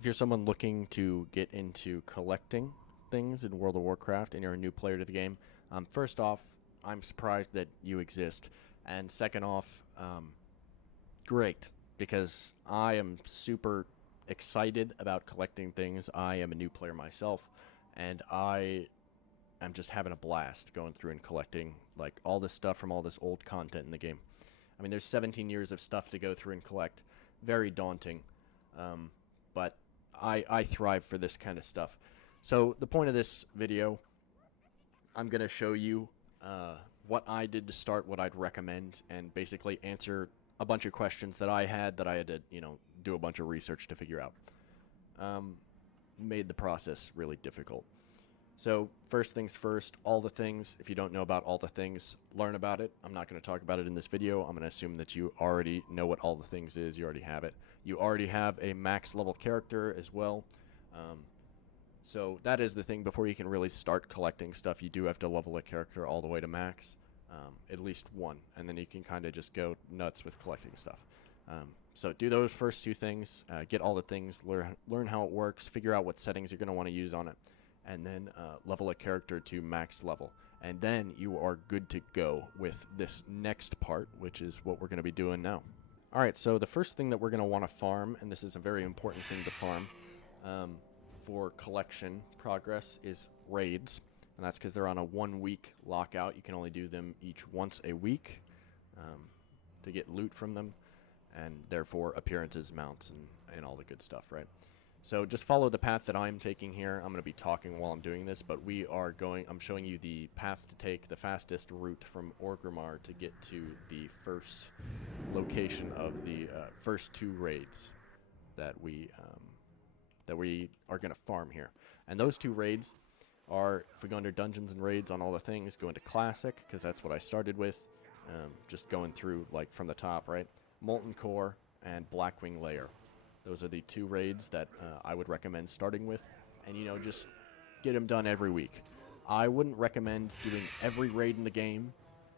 if you're someone looking to get into collecting things in World of Warcraft and you're a new player to the game, first off, I'm surprised that you exist. And second off, great, because I am super excited about collecting things. I am a new player myself, and I am just having a blast going through and collecting like all this stuff from all this old content in the game. I mean, there's 17 years of stuff to go through and collect. Very daunting, but I thrive for this kind of stuff. So the point of this video, I'm going to show you what I did to start, what I'd recommend, and basically answer a bunch of questions that I had to, do a bunch of research to figure out. Made the process really difficult. So first things first, all the things. If you don't know about all the things, learn about it. I'm not going to talk about it in this video. I'm going to assume that you already know what all the things is. You already have it. You already have a max level character as well. So that is the thing. Before you can really start collecting stuff, you do have to level a character all the way to max, at least one, and then you can kind of just go nuts with collecting stuff. So do those first two things, get all the things, learn how it works, figure out what settings you're going to want to use on it, and then level a character to max level. And then you are good to go with this next part, which is what we're going to be doing now. Alright, so the first thing that we're going to want to farm, and this is a very important thing to farm for collection progress, is raids. And that's because they're on a 1-week lockout. You can only do them each once a week to get loot from them, and therefore appearances, mounts, and all the good stuff, right? So just follow the path that I'm taking here. I'm going to be talking while I'm doing this, but I'm showing you the path to take, the fastest route from Orgrimmar to get to the first location of the first 2 raids that we are going to farm here. And those 2 raids are, if we go under dungeons and raids on all the things, go into classic, because that's what I started with, just going through like from the top, right? Molten Core and Blackwing Lair. Those are the 2 raids that I would recommend starting with, and just get them done every week. I wouldn't recommend doing every raid in the game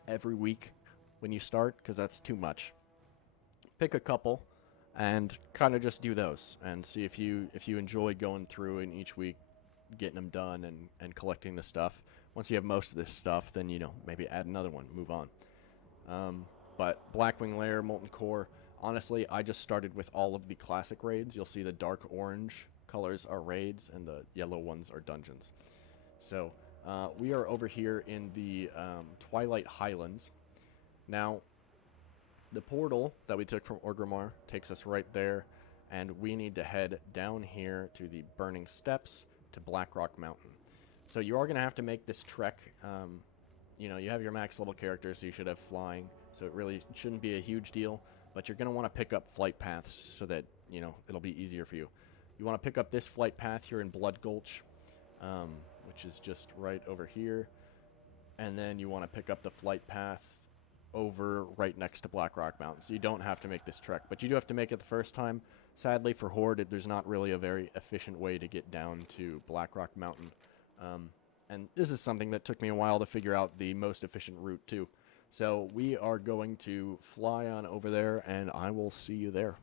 every week when you start, because that's too much. Pick a couple and kind of just do those and see if you enjoy going through and each week getting them done and collecting the stuff. Once you have most of this stuff, then maybe add another one, move on. But Blackwing Lair, Molten Core, honestly, I just started with all of the classic raids. You'll see the dark orange colors are raids and the yellow ones are dungeons. So we are over here in the Twilight Highlands. Now, the portal that we took from Orgrimmar takes us right there, and we need to head down here to the Burning Steps to Blackrock Mountain. So you are going to have to make this trek. You have your max level character, so you should have flying, so it really shouldn't be a huge deal. But you're going to want to pick up flight paths so that, it'll be easier for you. You want to pick up this flight path here in Blood Gulch, which is just right over here. And then you want to pick up the flight path over right next to Blackrock Mountain. So you don't have to make this trek, but you do have to make it the first time. Sadly for Horde, there's not really a very efficient way to get down to Blackrock Mountain. And this is something that took me a while to figure out the most efficient route too. So we are going to fly on over there, and I will see you there.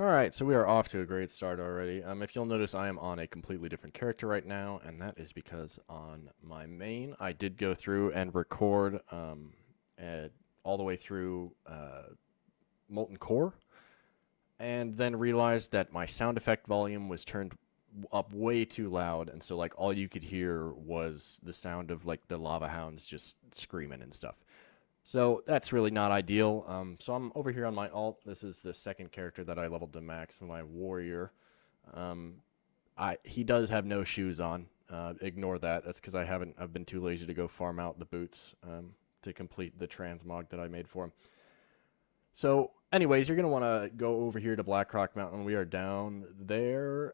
Alright, so we are off to a great start already. If you'll notice, I am on a completely different character right now, and that is because on my main, I did go through and record all the way through Molten Core, and then realized that my sound effect volume was turned up way too loud, and so like all you could hear was the sound of like the lava hounds just screaming and stuff. So that's really not ideal. So I'm over here on my alt. This is the second character that I leveled to max, my warrior. He does have no shoes on. Ignore that. That's because I've been too lazy to go farm out the boots to complete the transmog that I made for him. So anyways, you're going to want to go over here to Blackrock Mountain. We are down there,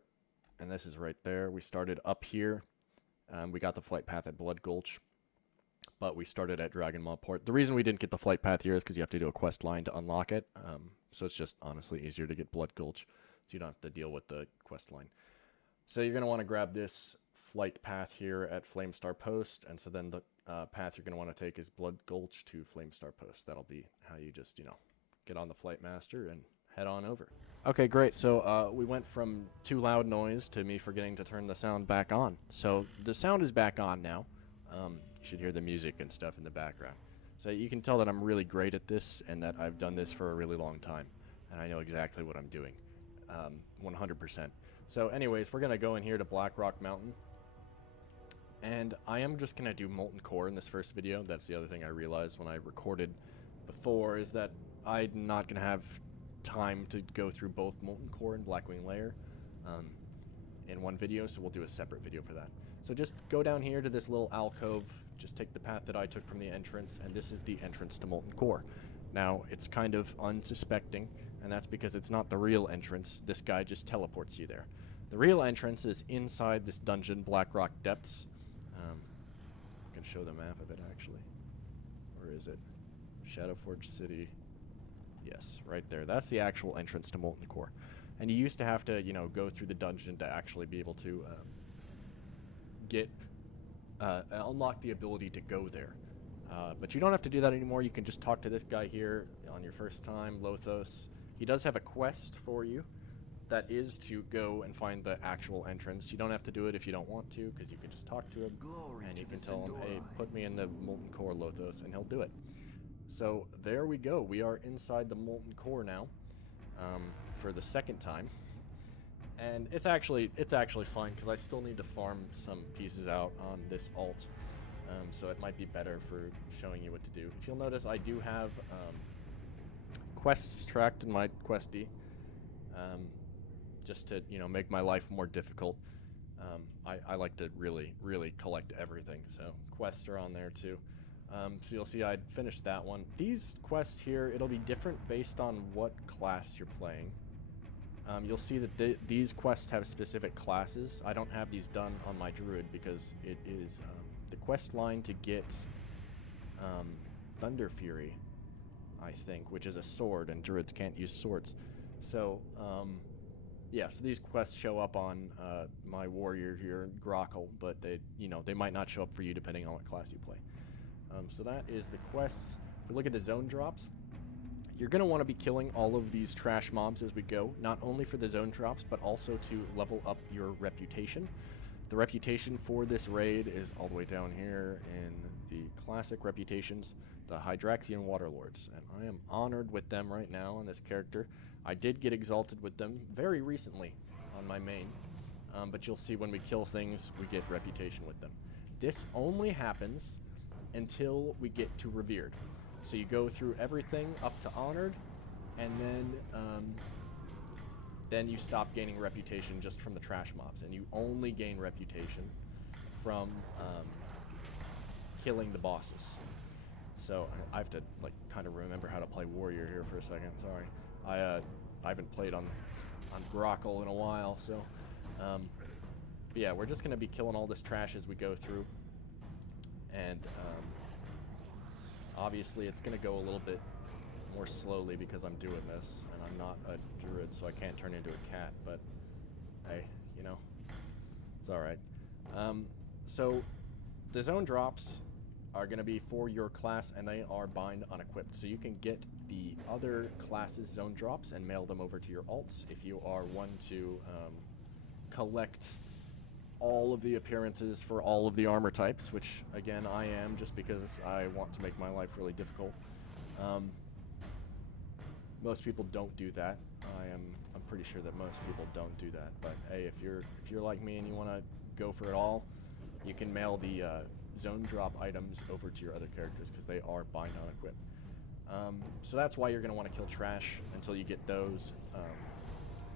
and this is right there. We started up here. We got the flight path at Blood Gulch, but we started at Dragon Maw Port. The reason we didn't get the flight path here is because you have to do a quest line to unlock it. So it's just honestly easier to get Blood Gulch, so you don't have to deal with the quest line. So you're going to want to grab this flight path here at Flamestar Post, and so then the path you're going to want to take is Blood Gulch to Flamestar Post. That'll be how you just, get on the Flight Master and head on over. Okay, great. So we went from too loud noise to me forgetting to turn the sound back on. So the sound is back on now. You should hear the music and stuff in the background. So you can tell that I'm really great at this and that I've done this for a really long time. And I know exactly what I'm doing. 100%. So anyways, we're going to go in here to Black Rock Mountain. And I am just going to do Molten Core in this first video. That's the other thing I realized when I recorded before, is that I'm not going to have time to go through both Molten Core and Blackwing Lair in one video, so we'll do a separate video for that. So just go down here to this little alcove, just take the path that I took from the entrance, and this is the entrance to Molten Core. Now, it's kind of unsuspecting, and that's because it's not the real entrance. This guy just teleports you there. The real entrance is inside this dungeon, Blackrock Depths. I can show the map of it, actually. Where is it? Shadowforge City. Yes, right there. That's the actual entrance to Molten Core. And you used to have to, you know, go through the dungeon to actually be able to unlock the ability to go there. But you don't have to do that anymore. You can just talk to this guy here on your first time, Lothos. He does have a quest for you. That is to go and find the actual entrance. You don't have to do it if you don't want to, because you can just talk to him, and you can tell him, hey, put me in the Molten Core, Lothos, and he'll do it. So there we go. We are inside the Molten Core now, for the second time, and it's actually fine because I still need to farm some pieces out on this alt, so it might be better for showing you what to do. If you'll notice, I do have quests tracked in my questy, just to, you know, make my life more difficult. I like to really collect everything, so quests are on there too. So you'll see I finished that one. These quests here, it'll be different based on what class you're playing. You'll see that these quests have specific classes. I don't have these done on my druid because it is the quest line to get Thunder Fury, I think, which is a sword, and druids can't use swords. So yeah, so these quests show up on my warrior here, Grockle, but they might not show up for you depending on what class you play. So that is the quests. If we look at the zone drops, you're going to want to be killing all of these trash mobs as we go, not only for the zone drops, but also to level up your reputation. The reputation for this raid is all the way down here in the classic reputations, the Hydraxian Waterlords, and I am honored with them right now on this character. I did get exalted with them very recently on my main, but you'll see when we kill things, we get reputation with them. This only happens until we get to Revered. So you go through everything up to Honored, and then you stop gaining reputation just from the trash mobs, and you only gain reputation from killing the bosses. So I have to kind of remember how to play warrior here for a second. Sorry, I haven't played on Grockle in a while, so but yeah, we're just gonna be killing all this trash as we go through, and obviously it's gonna go a little bit more slowly because I'm doing this, and I'm not a druid, so I can't turn into a cat. But hey, you know, it's all right. So the zone drops are going to be for your class, and they are bind unequipped. So you can get the other classes' zone drops and mail them over to your alts if you are one to collect all of the appearances for all of the armor types, which again I am, just because I want to make my life really difficult. Most people don't do that. I'm pretty sure that most people don't do that. But hey, if you're like me and you want to go for it all, you can mail the zone drop items over to your other characters because they are bind unequipped. So that's why you're going to want to kill trash until you get those,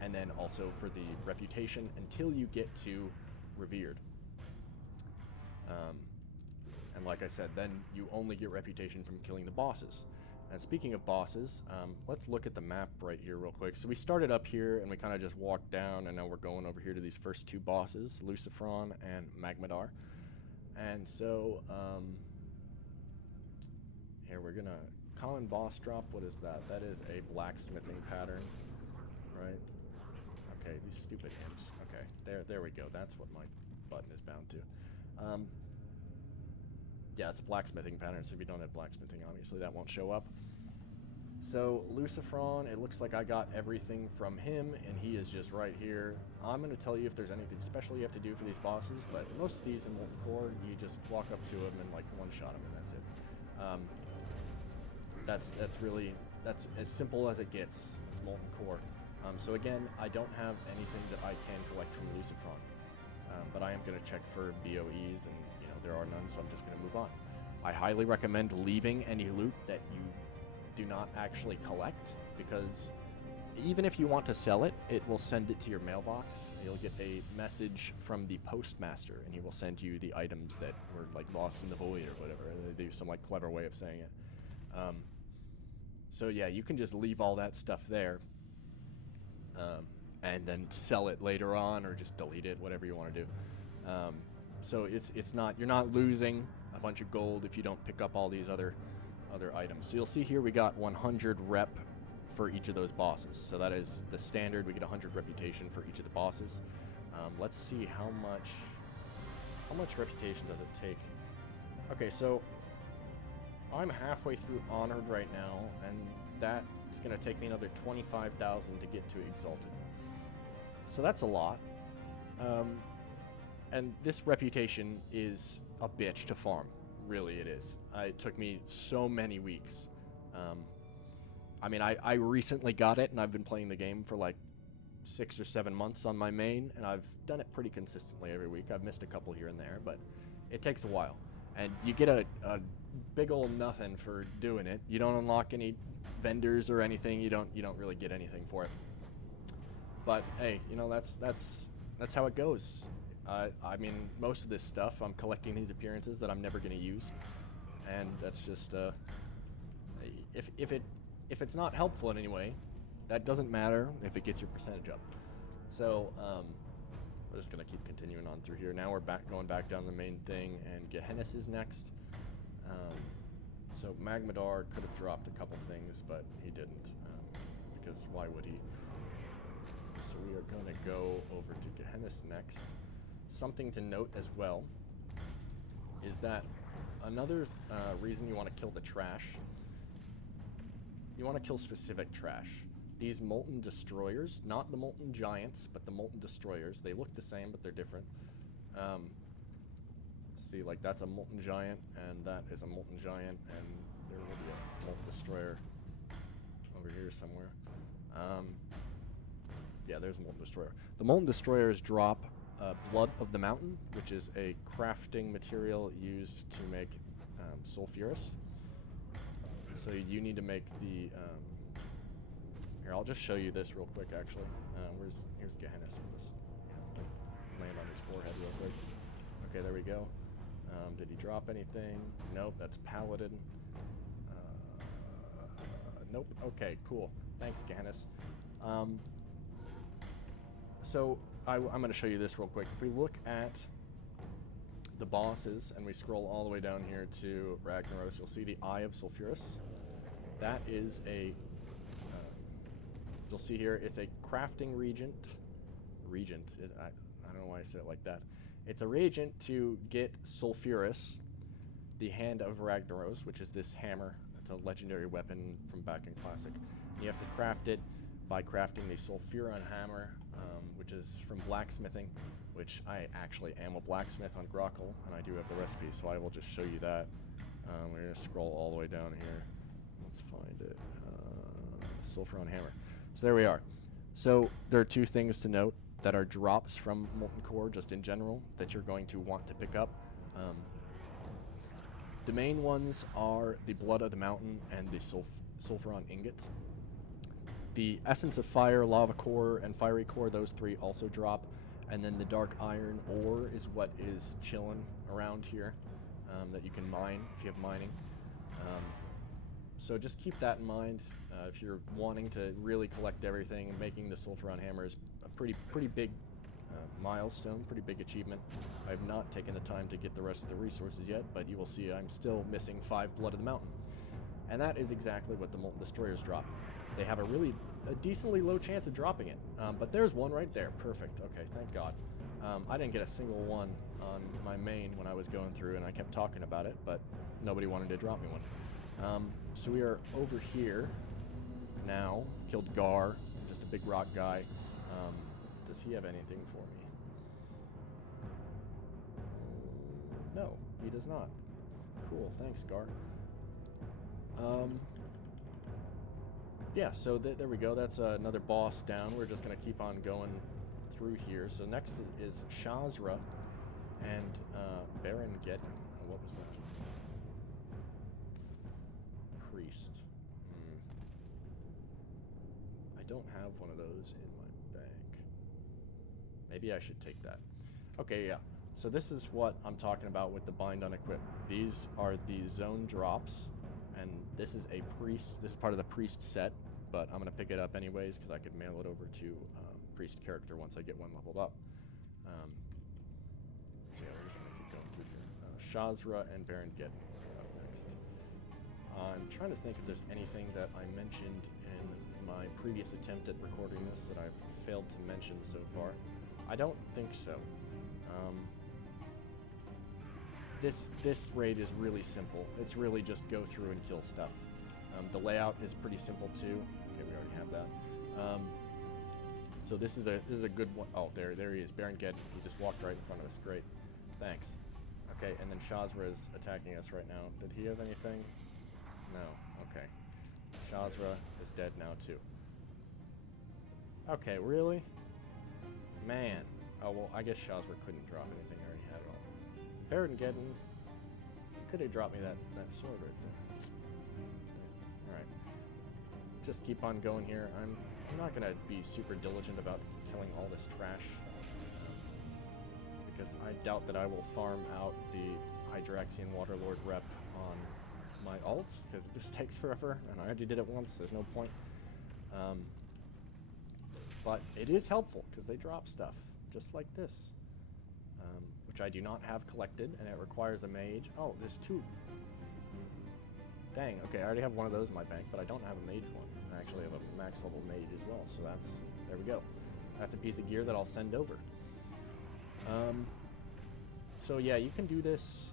and then also for the reputation until you get to Revered. And like I said, then you only get reputation from killing the bosses. And speaking of bosses, let's look at the map right here real quick. So we started up here and we kind of just walked down, and now we're going over here to these first two bosses, Lucifron and Magmadar. And so here we're gonna common boss drop. What is that? That is a blacksmithing pattern, right? Okay, these stupid imps. Okay, there we go. That's what my button is bound to. Yeah, it's a blacksmithing pattern, so if you don't have blacksmithing, obviously that won't show up. So Lucifron, it looks like I got everything from him, and he is just right here. I'm going to tell you if there's anything special you have to do for these bosses, but most of these in Molten Core, you just walk up to them and like one-shot them, and that's it. That's as simple as it gets. It's Molten Core. So again, I don't have anything that I can collect from Lucifron, but I am going to check for BOEs, and there are none, so I'm just going to move on. I highly recommend leaving any loot that you do not actually collect, because even if you want to sell it, it will send it to your mailbox. You'll get a message from the postmaster, and he will send you the items that were like lost in the void or whatever. They do some like clever way of saying it. So yeah, you can just leave all that stuff there, and then sell it later on, or just delete it, whatever you want to do. So it's not, you're not losing a bunch of gold if you don't pick up all these other items. So you'll see here we got 100 rep for each of those bosses. So that is the standard. We get 100 reputation for each of the bosses. Let's see how much reputation does it take. Okay, so I'm halfway through Honored right now, and that is going to take me another 25,000 to get to Exalted. So that's a lot. And this reputation is a bitch to farm. Really, it is. It took me so many weeks. I mean, I recently got it, and I've been playing the game for like 6 or 7 months on my main, and I've done it pretty consistently every week. I've missed a couple here and there, but it takes a while. And you get a big old nothing for doing it. You don't unlock any vendors or anything. You don't really get anything for it. But hey, that's how it goes. I mean, most of this stuff, I'm collecting these appearances that I'm never going to use, and that's just if it's not helpful in any way, that doesn't matter if it gets your percentage up. So we're just going to keep continuing on through here. Now we're going back down the main thing, and Gehennis is next. So Magmadar could have dropped a couple things, but he didn't, because why would he? So we are going to go over to Gehennis next. Something to note as well is that another reason you want to kill the trash, you want to kill specific trash. These Molten Destroyers, not the Molten Giants, but the Molten Destroyers, they look the same, but they're different. See, like that's a Molten Giant, and that is a Molten Giant, and there will be a Molten Destroyer over here somewhere. Yeah, there's a Molten Destroyer. The Molten Destroyers drop Blood of the Mountain, which is a crafting material used to make sulfurous. So you need to make the... here, I'll just show you this real quick, actually. Here's Gehennis. We'll just land on his forehead real quick. Okay, there we go. Did he drop anything? Nope, that's Paladin. Nope. Okay, cool. Thanks, Gehennis. So I'm going to show you this real quick. If we look at the bosses and we scroll all the way down here to Ragnaros, you'll see the Eye of Sulfurous. That is a, you'll see here, it's a crafting regent. I don't know why I said it like that. It's a reagent to get Sulfurous, the Hand of Ragnaros, which is this hammer. It's a legendary weapon from back in Classic. You have to craft it by crafting the Sulfuron hammer, which is from blacksmithing, which I actually am a blacksmith on Grockle, and I do have the recipe, so I will just show you that. We're going to scroll all the way down here. Let's find it. Sulfuron hammer. So there we are. So there are two things to note that are drops from Molten Core, just in general, that you're going to want to pick up. The main ones are the Blood of the Mountain and the Sulfuron ingots. The Essence of Fire, Lava Core, and Fiery Core, those three also drop. And then the Dark Iron ore is what is chilling around here that you can mine if you have mining. So just keep that in mind if you're wanting to really collect everything. And making the Sulfuron hammer is a pretty big milestone, pretty big achievement. I have not taken the time to get the rest of the resources yet, but you will see I'm still missing 5 Blood of the Mountain. And that is exactly what the Molten Destroyers drop. They have a decently low chance of dropping it, but there's one right there. Perfect. Okay, thank God. I didn't get a single one on my main when I was going through, and I kept talking about it, but nobody wanted to drop me one. So we are over here now. Killed Gar, just a big rock guy. Does he have anything for me? No, he does not. Cool, thanks, Gar. Yeah, so there we go. That's another boss down. We're just going to keep on going through here. So next is Shazra and Baron Geddon. What was that? Priest. I don't have one of those in my bank. Maybe I should take that. Okay, yeah. So this is what I'm talking about with the bind unequip. These are the zone drops, and this is a priest. This is part of the priest set, but I'm going to pick it up anyways because I could mail it over to priest character once I get one leveled up. So yeah, we're just going to keep going through here. Shazra and Baron Geddon up next. I'm trying to think if there's anything that I mentioned in my previous attempt at recording this that I've failed to mention so far. I don't think so. This raid is really simple. It's really just go through and kill stuff. The layout is pretty simple too. Okay, we already have that. So this is a good one. Oh, there he is, Baron Geddon. He just walked right in front of us. Great, thanks. Okay, and then Shazra is attacking us right now. Did he have anything? No. Okay. Shazra is dead now too. Okay, really? Man. Oh well, I guess Shazra couldn't drop anything. I already had it all. Baron Geddon could have dropped me that sword right there. Alright. Just keep on going here. I'm not going to be super diligent about killing all this trash. Because I doubt that I will farm out the Hydraxian Waterlord rep on my ult. Because it just takes forever. And I already did it once. There's no point. But it is helpful because they drop stuff. Just like this. Which I do not have collected, and it requires a mage. Oh, there's two. Dang, okay, I already have one of those in my bank, but I don't have a mage one. I actually have a max level mage as well, so there we go. That's a piece of gear that I'll send over. So yeah, you can do this,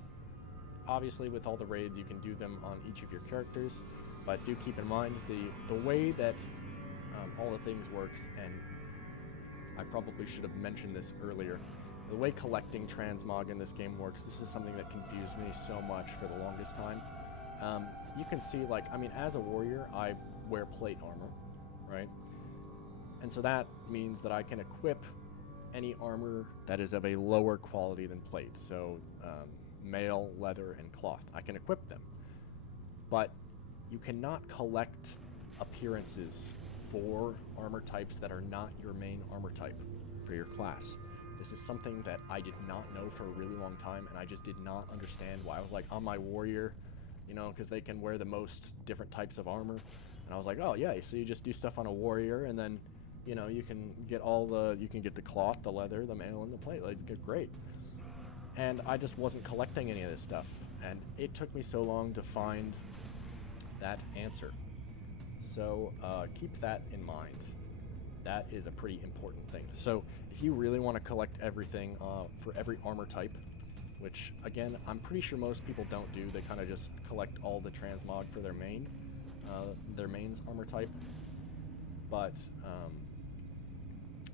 obviously with all the raids, you can do them on each of your characters, but do keep in mind the way that all the things works, and I probably should have mentioned this earlier. The way collecting transmog in this game works, this is something that confused me so much for the longest time. You can see, like, I mean, as a warrior, I wear plate armor, right? And so that means that I can equip any armor that is of a lower quality than plate. So, mail, leather, and cloth. I can equip them. But you cannot collect appearances for armor types that are not your main armor type for your class. This is something that I did not know for a really long time, and I just did not understand why. I was like, on my warrior, you know, because they can wear the most different types of armor. And I was like, oh yeah, so you just do stuff on a warrior, and then, you know, you can get you can get the cloth, the leather, the mail, and the plate. Like, it's great. And I just wasn't collecting any of this stuff. And it took me so long to find that answer. So keep that in mind. That is a pretty important thing. So if you really want to collect everything for every armor type, which again, I'm pretty sure most people don't do, they kind of just collect all the transmog for their main's armor type. But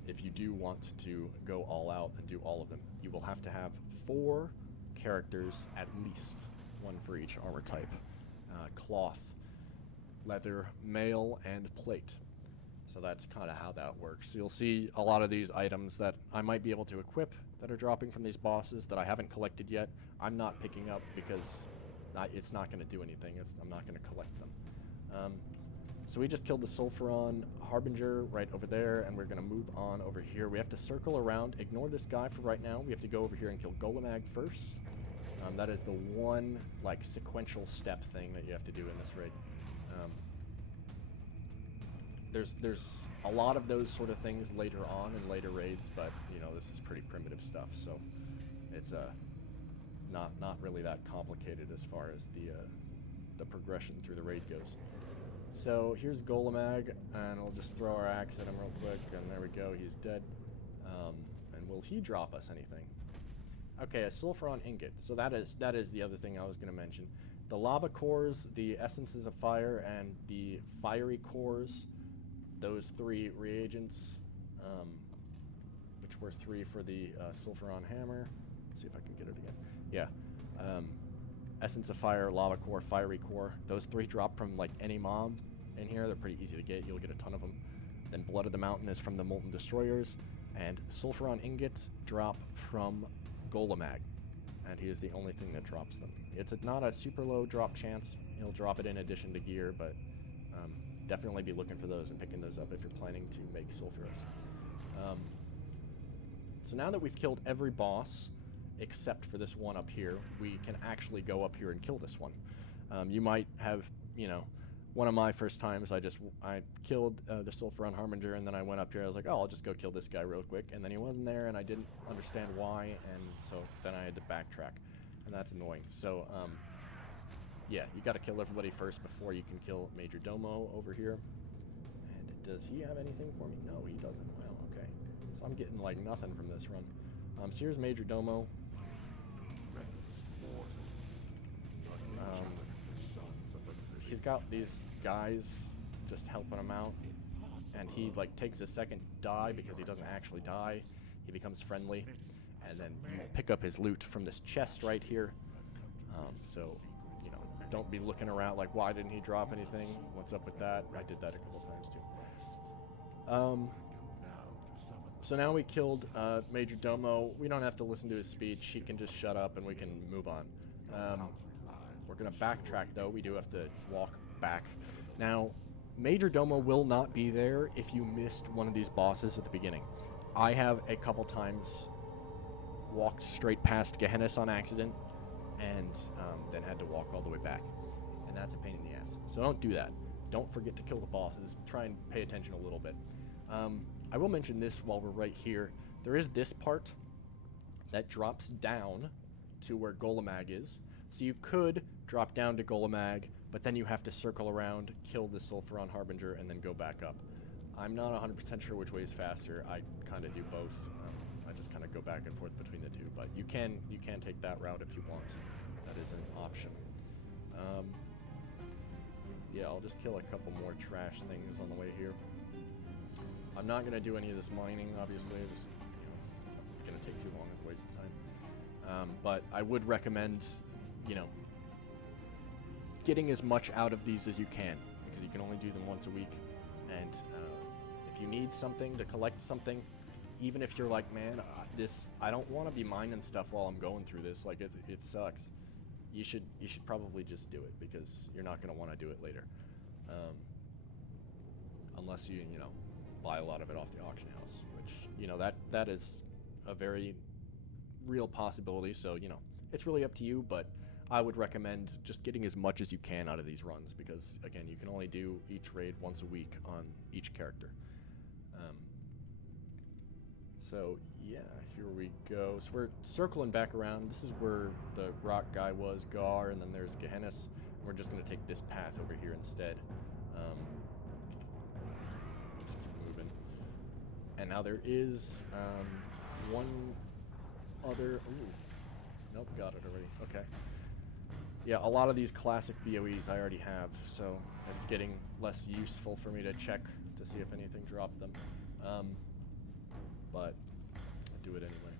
if you do want to go all out and do all of them, you will have to have 4 characters at least, one for each armor type. Cloth, leather, mail, and plate. So that's kind of how that works. So you'll see a lot of these items that I might be able to equip that are dropping from these bosses that I haven't collected yet. I'm not picking up because it's not going to do anything. I'm not going to collect them. So we just killed the Sulfuron Harbinger right over there, and we're going to move on over here. We have to circle around. Ignore this guy for right now. We have to go over here and kill Golemag first. That is the one like sequential step thing that you have to do in this raid. There's a lot of those sort of things later on in later raids, but you know, this is pretty primitive stuff, so it's not really that complicated as far as the progression through the raid goes. So here's Golemag, and we'll just throw our axe at him real quick, and there we go, he's dead. And will he drop us anything? Okay, a Sulfuron ingot. So that is the other thing I was going to mention. the lava cores, the essences of fire, and the fiery cores, those 3 reagents, which were 3 for the sulfuron hammer. Let's see if I can get it again. Yeah. Essence of fire, lava core, fiery core. Those 3 drop from like any mob in here. They're pretty easy to get. You'll get a ton of them. Then blood of the mountain is from the molten destroyers, and sulfuron ingots drop from Golemag, and he is the only thing that drops them. It's not a super low drop chance. He'll drop it in addition to gear, but definitely be looking for those and picking those up if you're planning to make sulfurous. So now that we've killed every boss except for this one up here, we can actually go up here and kill this one. You might have, one of my first times, I killed the Sulfuron Harbinger, and then I went up here. I was like, oh, I'll just go kill this guy real quick, and then he wasn't there, and I didn't understand why, and so then I had to backtrack, and that's annoying. So, yeah, you got to kill everybody first before you can kill Major Domo over here. And does he have anything for me? No, he doesn't. Well, okay. So I'm getting like nothing from this run. So here's Major Domo. He's got these guys just helping him out, and he like takes a second die because he doesn't actually die. He becomes friendly, and then you pick up his loot from this chest right here. So, don't be looking around like, why didn't he drop anything? What's up with that? I did that a couple times too. So now we killed Major Domo. We don't have to listen to his speech. He can just shut up and we can move on. We're going to backtrack, though. We do have to walk back. Now, Major Domo will not be there if you missed one of these bosses at the beginning. I have a couple times walked straight past Gehennis on accident and then had to walk all the way back. And that's a pain in the ass. So don't do that. Don't forget to kill the bosses. Try and pay attention a little bit. I will mention this while we're right here. There is this part that drops down to where Golemag is. So you could drop down to Golemag, but then you have to circle around, kill the Sulfuron Harbinger, and then go back up. I'm not 100% sure which way is faster. I kind of do both. I just kind of go back and forth between the two, but you can take that route if you want. That is an option. Yeah, I'll just kill a couple more trash things on the way here. I'm not going to do any of this mining, obviously. It's going to take too long. It's a waste of time. But I would recommend, getting as much out of these as you can, because you can only do them once a week. And if you need something to collect something, even if you're like, man, I don't want to be mining stuff while I'm going through this. Like, it sucks. You should probably just do it, because you're not going to want to do it later. Unless you buy a lot of it off the auction house, which, that is a very real possibility. So, it's really up to you, but I would recommend just getting as much as you can out of these runs, because, again, you can only do each raid once a week on each character. So, yeah, here we go. So we're circling back around. This is where the rock guy was, Gar, and then there's Gehennis. We're just going to take this path over here instead. Just keep moving. And now there is one other... Ooh. Nope, got it already. Okay. Yeah, a lot of these classic BOEs I already have, so it's getting less useful for me to check to see if anything dropped them. But I do it anyway.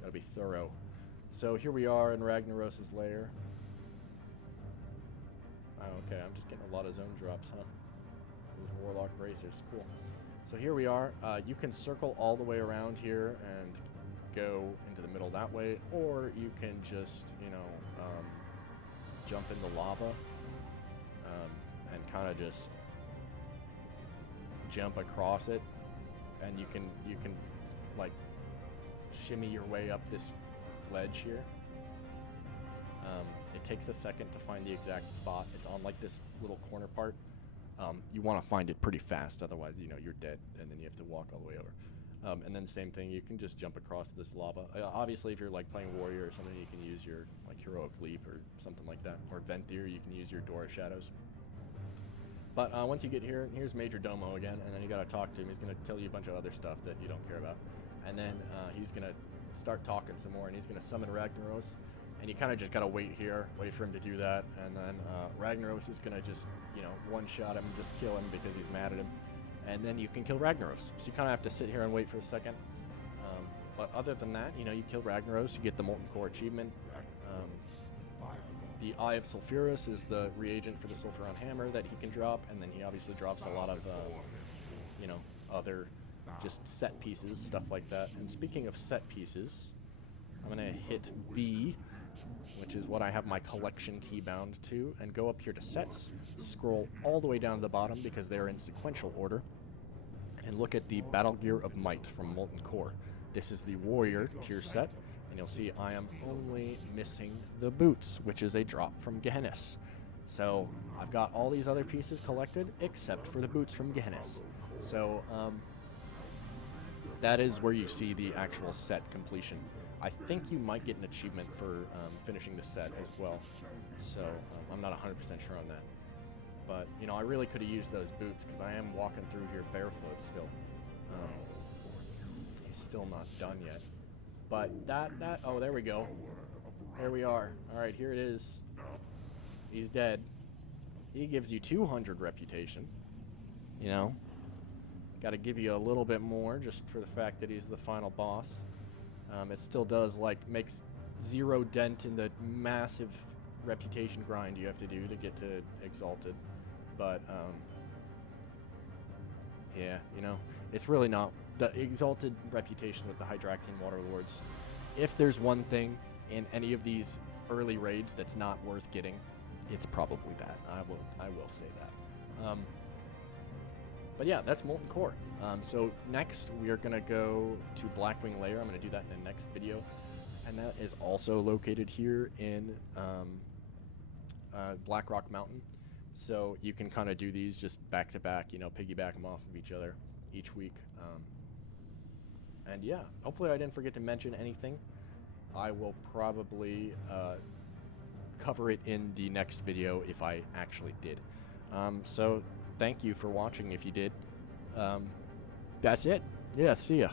Gotta be thorough. So here we are in Ragnaros' lair. Oh, okay, I'm just getting a lot of zone drops, huh? These Warlock bracers, cool. So here we are. You can circle all the way around here and go into the middle that way, or you can just, jump in the lava and kind of just jump across it, and you can like shimmy your way up this ledge here. It takes a second to find the exact spot. It's on like this little corner part. You want to find it pretty fast, otherwise you're dead, and then you have to walk all the way over. And then same thing, you can just jump across this lava. Obviously, if you're like playing warrior or something, you can use your like heroic leap or something like that, or Venthyr, you can use your Dora shadows. But once you get here, here's Major Domo again, and then you gotta talk to him. He's gonna tell you a bunch of other stuff that you don't care about, and then he's gonna start talking some more, and he's gonna summon Ragnaros, And you kind of just gotta wait here, wait for him to do that, and then Ragnaros is gonna just, you know, one-shot him, just kill him because he's mad at him, and then you can kill Ragnaros. So you kind of have to sit here and wait for a second. But other than that, you know, you kill Ragnaros, you get the Molten Core achievement. The Eye of Sulphurus is the reagent for the Sulfuron Hammer that he can drop, and then he obviously drops a lot of, you know, other just set pieces, stuff like that. And speaking of set pieces, I'm going to hit V, which is what I have my collection key bound to, and go up here to sets, scroll all the way down to the bottom because they're in sequential order, and look at the Battle Gear of Might from Molten Core. This is the Warrior tier set, and you'll see I am only missing the boots, which is a drop from Gehennis. So I've got all these other pieces collected except for the boots from Gehennis. So that is where you see the actual set completion. I think you might get an achievement for finishing the set as well. So I'm not 100% sure on that. But, you know, I really could have used those boots because I am walking through here barefoot still. He's still not done yet. But oh, there we go. There we are. All right, here it is. He's dead. He gives you 200 reputation. You know, got to give you a little bit more just for the fact that he's the final boss. It still does, like, makes 0 dent in the massive reputation grind you have to do to get to Exalted. But, yeah, you know, it's really not. The Exalted reputation with the Hydraxian Water Lords, if there's one thing in any of these early raids that's not worth getting, it's probably that. I will say that. But yeah, that's Molten Core. So next we are gonna go to Blackwing Lair. I'm gonna do that in the next video, and that is also located here in Blackrock Mountain. So you can kind of do these just back to back, you know, piggyback them off of each other each week. And yeah, hopefully I didn't forget to mention anything. I will probably cover it in the next video if I actually did. So thank you for watching if you did. That's it. Yeah, see ya.